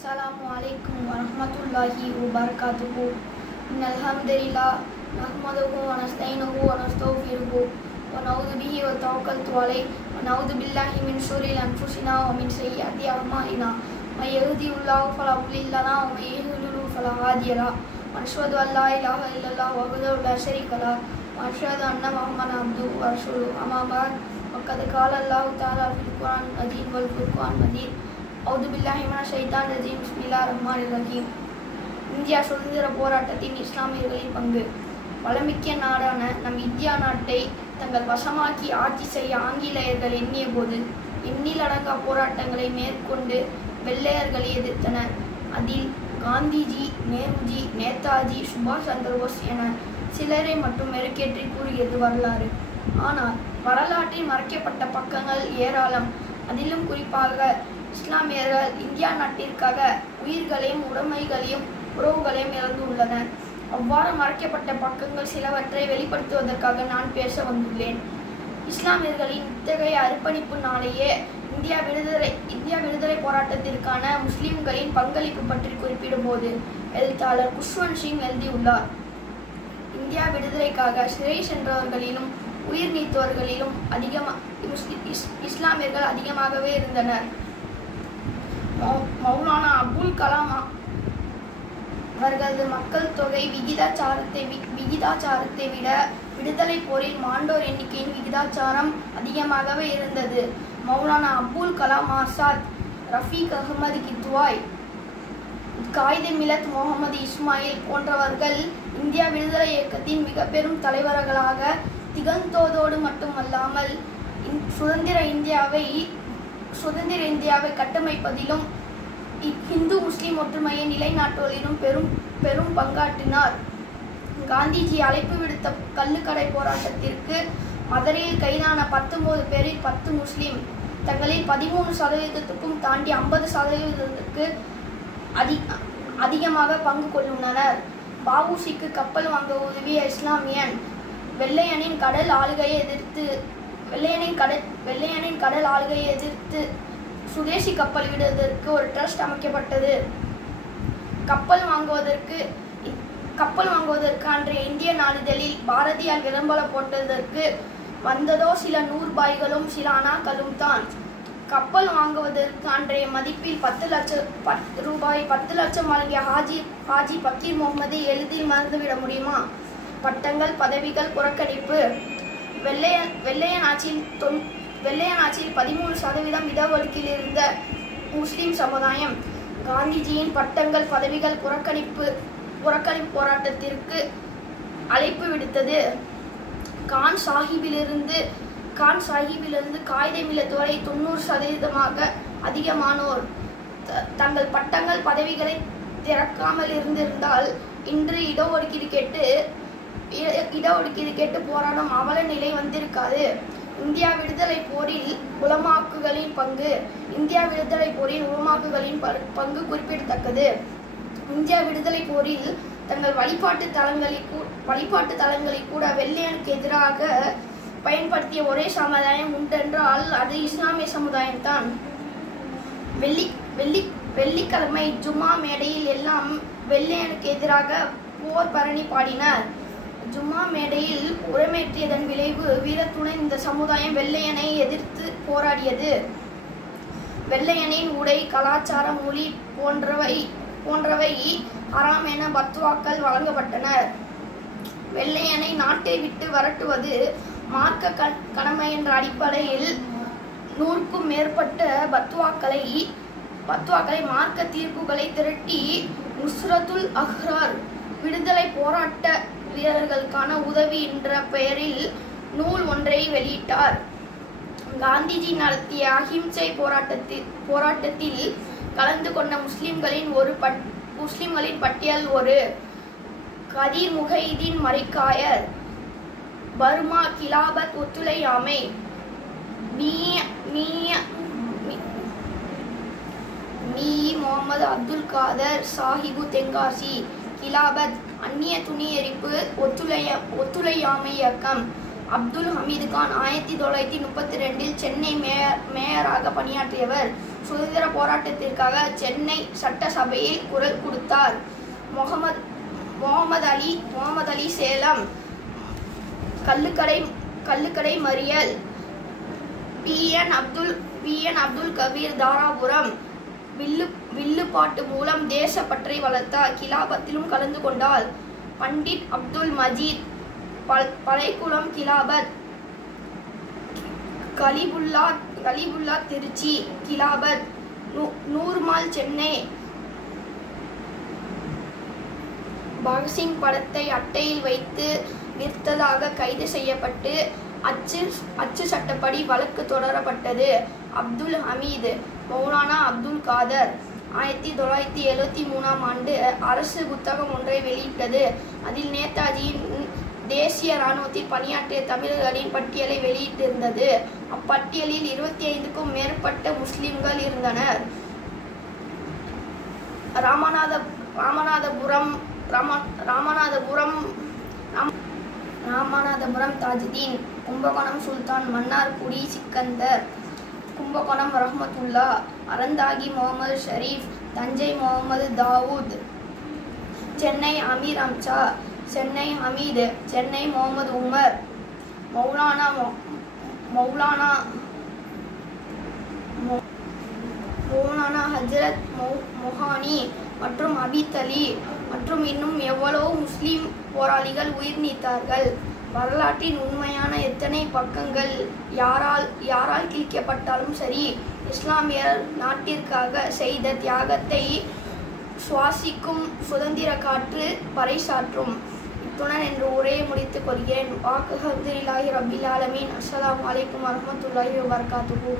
Assalamualaikum warahmatullahi wabarakatuh. Innalhamdulillah nahmaduhu wa nasta'inuhu wa nastaghfiruhu wa na'udzu bihi wa tawakkaltu alayhi wa na'udzu billahi min shururi anfusina wa min sayyiati a'malina. May yahdihillahu fala mudilla lahu wa may yudlil fala hadiya lahu. Wa ashhadu an la ilaha illallah wahdahu la sharika lahu wa ashhadu anna Muhammadan abduhu wa rasuluhu. Amma ba'd. Faqad qala Allahu ta'ala fil Qur'anil Azim wal Furqanil Majid. அவுதுபில்லாஹி மினஷ் ஷைத்தானிர் ரஜீம். பிஸ்மில்லாஹிர் ரஹ்மானிர் Rahim. India சுதந்திர போராட்டத்தின் இஸ்லாமியர்களின் பங்கு. வளமிக்க நாடான நம் India நாட்டை தங்கள் வசமாக்கி ஆட்சி செய்ய ஆங்கிலேயர்கள் எண்ணிய போது எண்ணிலடங்கா போராட்டங்களை மேற்கொண்டு வெள்ளையர்களை எதிர்த்தனர். அதில் காந்திஜி, நேருஜி, நேதாஜி, சுபாஷ் சந்திரபோஸ் என சிலரை மட்டும் மெருக்கேற்றி கூறுகிறது வரலாறு. ஆனால் வரலாற்றில் மறைக்கப்பட்ட பக்கங்கள் ஏராளம். அதிலும் குறிப்பாக இஸ்லாமியர்கள் இந்தியா நாட்டிற்காக உயிர்களையும் உடைமைகளையும் உறவுகளையும் இழந்துள்ளனர். அவ்வாறு மறைக்கப்பட்ட பக்கங்கள் சிலவற்றை வெளிப்படுத்துவதற்காக நான் பேச வந்துள்ளேன். இஸ்லாமியர்களின் இத்தகைய அர்ப்பணிப்பு நாளையே இந்தியா விடுதலை போராட்டத்திற்கான முஸ்லிம்களின் பங்களிப்பு பற்றி குறிப்பிடும் போது எழுத்தாளர் குஷ்வந்த் சிங் எழுதியுள்ளார். இந்தியா விடுதலைக்காக சிறை சென்றவர்களிலும் உயிர் நீத்தவர்களிலும் இஸ்லாமியர்கள் அதிகமாகவே இருந்தனர். மௌலானா அபுல் கலாம் அவர்களது மக்கள் தொகை விகிதாச்சாரத்தை விட விடுதலை போரில் மாண்டோர் எண்ணிக்கையின் விகிதாச்சாரம் அதிகமாகவே இருந்தது. மௌலானா அபுல் கலாம் ஆசாத், ரஃபீக் அகமது கித்வாய், காயிதே மில்லத் முகமது இஸ்மாயில் போன்றவர்கள் இந்தியா விடுதலை இயக்கத்தின் மிக பெரும் தலைவர்களாக திகழ்ந்ததோடு மட்டுமல்லாமல் சுதந்திர இந்தியாவை கட்டமைப்பதிலும் இந்து முஸ்லிம் ஒற்றுமையை நிலைநாட்டுவதிலும் பெரும் பங்காற்றினார். காந்திஜி அழைப்பு விடுத்த கள்ளுக்கடை போராட்டத்திற்கு மதுரையில் கைதான 19 பேரில் 10 முஸ்லிம், தங்களில் 13% தாண்டி 50% அதிகமாக பங்கு கொள்ளுள்ளனர். பாபுசிக்கு கப்பல் வாங்க உதவிய இஸ்லாமியன். வெள்ளையனின் கடல் ஆளுகையை எதிர்த்து சுதேசி கப்பல் விடுவதற்கு ஒரு ட்ரஸ்ட் அமைக்கப்பட்டது. கப்பல் வாங்குவதற்கு அன்றைய இந்திய நாளிதழில் பாரதியால் விளம்பரம் போட்டதற்கு வந்ததோ சில நூறுபாய்களும் சில அணாக்களும் தான். கப்பல் வாங்குவதற்கு அன்றைய மதிப்பில் 10 லட்சம் வழங்கிய ஹாஜி பக்கீர் முகமதை எளிதில் மறந்துவிட முடியுமா? பட்டங்கள், பதவிகள் புறக்கணிப்பு. வெள்ளையன் ஆட்சியில் 13% இடஒதுக்கீடு இருந்த முஸ்லிம் சமுதாயம் காந்திஜியின் பட்டங்கள், பதவிகள் புறக்கணிப்பு போராட்டத்திற்கு அழைப்பு விடுத்தது. கான் சாஹிபிலிருந்து காயிதே மில்லத் வரை 90% அதிகமானோர் தங்கள் பட்டங்கள், பதவிகளை திறக்காமல் இருந்திருந்தால் இன்று இடஒதுக்கீடு கேட்டு போராடும் அவல நிலை வந்திருக்காது. இந்தியா விடுதலை போரில் உலமாக்குகளின் பங்கு குறிப்பிடத்தக்கது. இந்தியா விடுதலை போரில் தங்கள் வழிபாட்டு தலங்களை கூட வெள்ளையனுக்கு எதிராக பயன்படுத்திய ஒரே சமுதாயம் உண்டென்றால் அது இஸ்லாமிய சமுதாயம்தான். வெள்ளிக்கிழமை ஜும்மா மேடையில் எல்லாம் வெள்ளையனுக்கு எதிராக போர் பரணி பாடினர். ஜும்மா மேடையில் உரமேற்றியதன் விளைவு வீரத்துடன் இந்த சமுதாயம் வெள்ளையனை எதிர்த்து போராடியது. வெள்ளையனின் உடை, கலாச்சாரம், மொழி போன்றவை ஹராம் என பத்வாக்கள் வழங்கப்பட்டன. வெள்ளையனை நாட்டை விட்டு விரட்டுவது மார்க்க கடமை என்ற அடிப்படையில் 100க்கும் மேற்பட்ட பத்வாக்களை மார்க்க தீர்ப்புகளை திரட்டி நுஸ்ரத்துல் அஹ்ரார் விடுதலை போராட்ட வீரர்களுக்கான உதவி என்ற பெயரில் நூல் ஒன்றை வெளியிட்டார். காந்திஜி நடத்திய அஹிம்சை போராட்டத்தில் கலந்து கொண்ட முஸ்லிம்களின் பட்டியல் ஒரு கதீர் முஹைதீன் மரைக்காயர், பர்மா கிலாபத் ஒத்துழையாமை, முகமது அப்துல் காதர் சாஹிபு தென்காசி, கிலாபத் அந்நிய துணி எரிப்பு ஒத்துழையாமை இயக்கம், அப்துல் ஹமீது கான் 1932 சென்னை மேயராக பணியாற்றியவர். சுதந்திர போராட்டத்திற்காக சென்னை சட்டசபையில் குரல் கொடுத்தார். முகமது அலி சேலம், கள்ளுக்கடை மறியல், பி.என். அப்துல் கபீர் தாராபுரம், வில்லுப்பாட்டு மூலம் தேசப்பற்றை வளர்த்தார். கிலாபத்திலும் கலந்து கொண்டார். பண்டிட் அப்துல் மஜீத், பழைக்குளம் கிலாபத், கலிபுல்லா திருச்சி கிலாபத், நூர்மால் சென்னை. பகத்சிங் படத்தை அட்டையில் வைத்து விற்றதாக கைது செய்யப்பட்டு அச்சு சட்டப்படி வழக்கு தொடரப்பட்டது. அப்துல் ஹமீது, மௌலானா அப்துல் காதர் 1973ஆம் ஆண்டு அரசு புத்தகம் ஒன்றை வெளியிட்டது. அதில் நேதாஜியின் தேசிய இராணுவத்தில் பணியாற்றிய தமிழர்களின் பட்டியலை வெளியிட்டிருந்தது. அப்பட்டியலில் 25க்கும் மேற்பட்ட முஸ்லிம்கள் இருந்தனர். ராமநாதபுரம் தாஜுதீன், கும்பகோணம் சுல்தான், மன்னார்குடி சிக்கந்தர், கும்பகோணம் ரஹ்மத்துல்லா, அறந்தாங்கி முகமது ஷரீஃப், தஞ்சை முகமது தாவூத், சென்னை அமீர் அம்சா, சென்னை ஹமீது, சென்னை முகமது உமர், மௌலானா ஹஜ்ரத் மொஹானி மற்றும் அபித் அலி மற்றும் இன்னும் எவ்வளவோ முஸ்லிம் போராளிகள் உயிர் நீத்தார்கள். வரலாற்றின் உண்மையான எத்தனை பக்கங்கள் யாரால் கிழிக்கப்பட்டாலும் சரி, இஸ்லாமியர் நாட்டிற்காக செய்த தியாகத்தை சுவாசிக்கும் சுதந்திர காற்று பறைசாற்றும். இத்துடன் என்று உரையை முடித்துக் கொள்கிறேன். வாக்கு அல்ஹம்துலில்லாஹி ரப்பில் ஆலமீன். அஸ்ஸலாமு அலைக்கும் வரஹ்மத்துல்லாஹி வபரகாத்துஹு.